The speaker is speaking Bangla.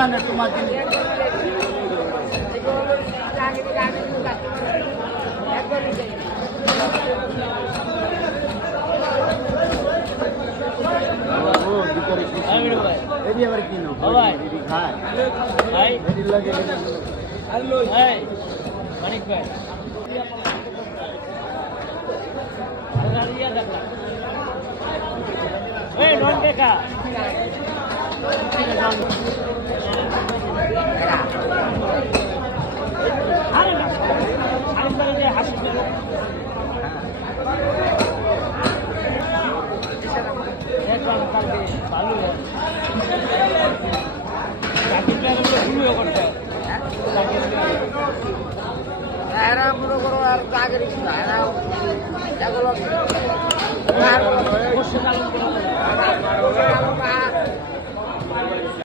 দিবানে তোমার আবার কি ভাই। খায়। ভাই। লাগে মানিক ভাই। কা এরা মনে করো আর আগের এগুলো